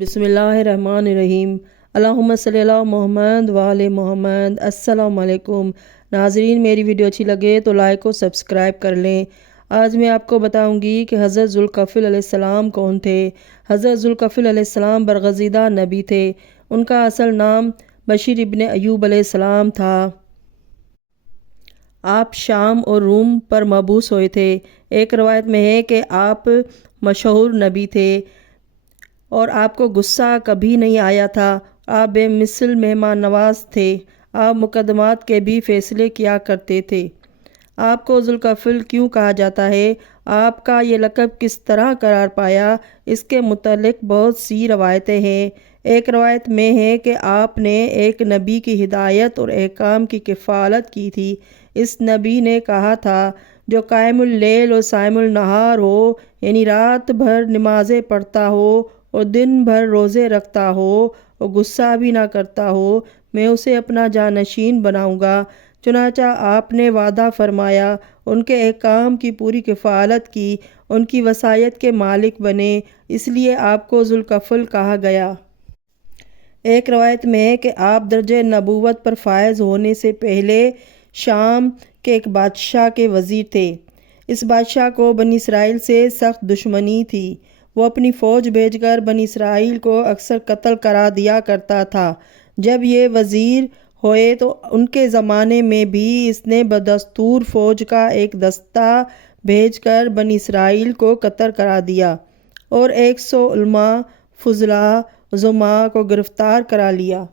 بسم اللہ الرحمن الرحیم۔ اللہم صلی اللہ محمد وآل محمد۔ السلام علیکم ناظرین، میری ویڈیو اچھی لگے تو لائک و سبسکرائب کر لیں۔ آج میں آپ کو بتاؤں گی کہ حضرت ذوالکفل علیہ السلام کون تھے۔ حضرت ذوالکفل علیہ السلام برگزیدہ نبی تھے۔ ان کا اصل نام بشیر ابن ایوب علیہ السلام تھا۔ آپ شام اور روم پر مبعوث ہوئے تھے۔ ایک روایت میں ہے کہ آپ مشہور نبی تھے اور آپ کو غصہ کبھی نہیں آیا تھا۔ آپ بے مثل مہمان نواز تھے۔ آپ مقدمات کے بھی فیصلے کیا کرتے تھے۔ آپ کو ذوالکفل کیوں کہا جاتا ہے، آپ کا یہ لقب کس طرح قرار پایا، اس کے متعلق بہت سی روایتیں ہیں۔ ایک روایت میں ہے کہ آپ نے ایک نبی کی ہدایت اور احکام کی کفالت کی تھی۔ اس نبی نے کہا تھا، جو قائم اللیل اور صائم النہار ہو، یعنی رات بھر نمازیں پڑھتا ہو اور دن بھر روزے رکھتا ہو اور غصہ بھی نہ کرتا ہو، میں اسے اپنا جانشین بناؤں گا۔ چنانچہ آپ نے وعدہ فرمایا، ان کے احکام کی پوری کفالت کی، ان کی وصیت کے مالک بنے، اس لیے آپ کو ذوالکفل کہا گیا۔ ایک روایت میں ہے کہ آپ درجہ نبوت پر فائز ہونے سے پہلے شام کے ایک بادشاہ کے وزیر تھے۔ اس بادشاہ کو بنی اسرائیل سے سخت دشمنی تھی۔ وہ اپنی فوج بھیج کر بنی اسرائیل کو اکثر قتل کرا دیا کرتا تھا۔ جب یہ وزیر ہوئے تو ان کے زمانے میں بھی اس نے بدستور فوج کا ایک دستہ بھیج کر بنی اسرائیل کو قتل کرا دیا اور 100 علماء، فضلاء، عظماء کو گرفتار کرا لیا۔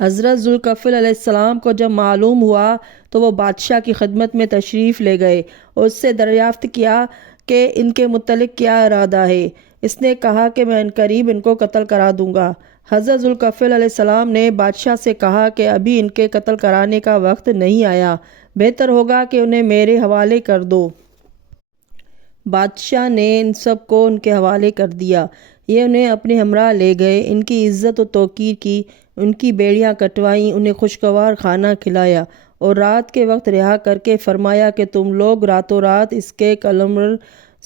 حضرت ذوالکفل علیہ السلام کو جب معلوم ہوا تو وہ بادشاہ کی خدمت میں تشریف لے گئے اور اس سے دریافت کیا کہ ان کے متعلق کیا ارادہ ہے۔ اس نے کہا کہ میں عنقریب ان کو قتل کرا دوں گا۔ حضرت ذوالکفل علیہ السلام نے بادشاہ سے کہا کہ ابھی ان کے قتل کرانے کا وقت نہیں آیا، بہتر ہوگا کہ انہیں میرے حوالے کر دو۔ بادشاہ نے ان سب کو ان کے حوالے کر دیا۔ یہ انہیں اپنے ہمراہ لے گئے، ان کی عزت و توقیر کی، ان کی بیڑیاں کٹوائیں، انہیں خوشگوار کھانا کھلایا اور رات کے وقت رہا کر کے فرمایا کہ تم لوگ راتوں رات اس کے قلمرو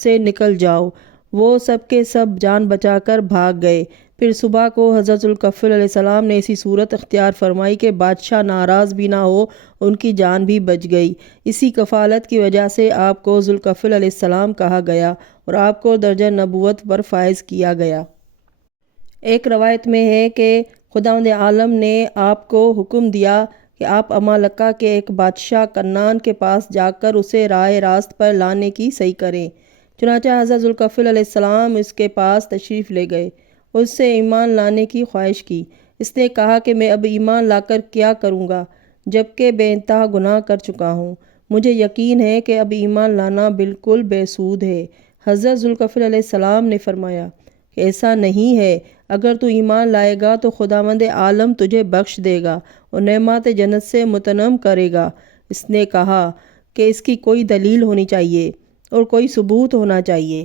سے نکل جاؤ۔ وہ سب کے سب جان بچا کر بھاگ گئے۔ پھر صبح کو حضرت ذوالکفل علیہ السلام نے ایسی صورت اختیار فرمائی کہ بادشاہ ناراض بھی نہ ہو، ان کی جان بھی بچ گئی۔ اسی کفالت کی وجہ سے آپ کو ذوالکفل علیہ السلام کہا گیا اور آپ کو درجہ نبوت پر فائز کیا گیا۔ ایک روایت میں ہے کہ خداوند عالم نے آپ کو حکم دیا کہ آپ عمالقہ کے ایک بادشاہ کنعان کے پاس جا کر اسے راہ راست پر لانے کی صحیح کریں۔ چنانچہ حضرت ذوالکفل علیہ السلام اس کے پاس تشریف لے گئے اور اس سے ایمان لانے کی خواہش کی۔ اس نے کہا کہ میں اب ایمان لا کر کیا کروں گا، جبکہ بے انتہا گناہ کر چکا ہوں۔ مجھے یقین ہے کہ اب ایمان لانا بالکل بے سود ہے۔ حضرت ذوالکفل علیہ السلام نے فرمایا کہ ایسا نہیں ہے، اگر تو ایمان لائے گا تو خداوند عالم تجھے بخش دے گا اور نعمات جنت سے متنعم کرے گا۔ اس نے کہا کہ اس کی کوئی دلیل ہونی چاہیے اور کوئی ثبوت ہونا چاہیے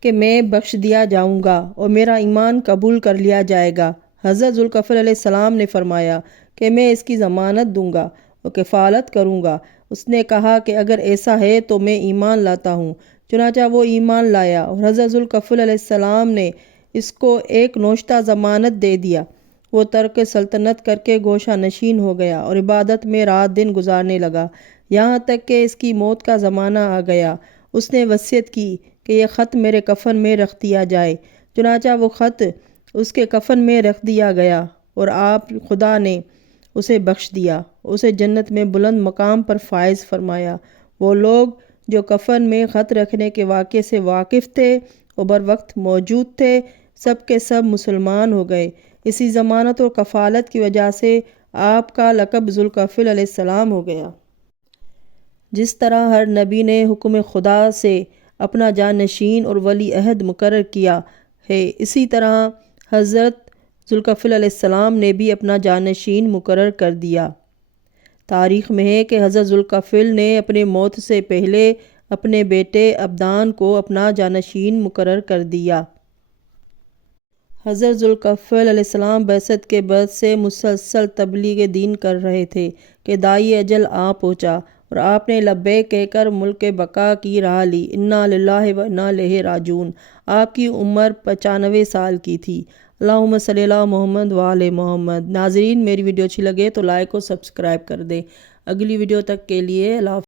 کہ میں بخش دیا جاؤں گا اور میرا ایمان قبول کر لیا جائے گا۔ حضرت ذوالکفل علیہ السلام نے فرمایا کہ میں اس کی ضمانت دوں گا اور کفالت کروں گا۔ اس نے کہا کہ اگر ایسا ہے تو میں ایمان لاتا ہوں۔ چنانچہ وہ ایمان لایا اور حضرت ذوالکفل علیہ السلام نے اس کو ایک نوشتہ ضمانت دے دیا۔ وہ ترک سلطنت کر کے گوشہ نشین ہو گیا اور عبادت میں رات دن گزارنے لگا، یہاں تک کہ اس کی موت کا زمانہ آ گیا۔ اس نے وصیت کی کہ یہ خط میرے کفن میں رکھ دیا جائے۔ چنانچہ وہ خط اس کے کفن میں رکھ دیا گیا اور آپ خدا نے اسے بخش دیا، اسے جنت میں بلند مقام پر فائز فرمایا۔ وہ لوگ جو کفن میں خط رکھنے کے واقعے سے واقف تھے اور بر وقت موجود تھے، سب کے سب مسلمان ہو گئے۔ اسی ضمانت اور کفالت کی وجہ سے آپ کا لقب ذوالکفل علیہ السلام ہو گیا۔ جس طرح ہر نبی نے حکم خدا سے اپنا جانشین اور ولی عہد مقرر کیا ہے، اسی طرح حضرت ذوالکفل علیہ السلام نے بھی اپنا جانشین مقرر کر دیا۔ تاریخ میں ہے کہ حضرت ذوالکفل نے اپنے موت سے پہلے اپنے بیٹے عبدان کو اپنا جانشین مقرر کر دیا۔ حضرت ذوالکفل علیہ السلام بعثت کے بعد سے مسلسل تبلیغ دین کر رہے تھے کہ داعی اجل آ پہنچا اور آپ نے لبیک کہہ کر ملک بقا کی راہ لی۔ انا للہ و انا الیہ راجعون۔ آپ کی عمر 95 سال کی تھی۔ اللہم صلی اللہ محمد وآل محمد۔ ناظرین، میری ویڈیو اچھی لگے تو لائک اور سبسکرائب کر دیں۔ اگلی ویڈیو تک کے لیے اللہ حافظ۔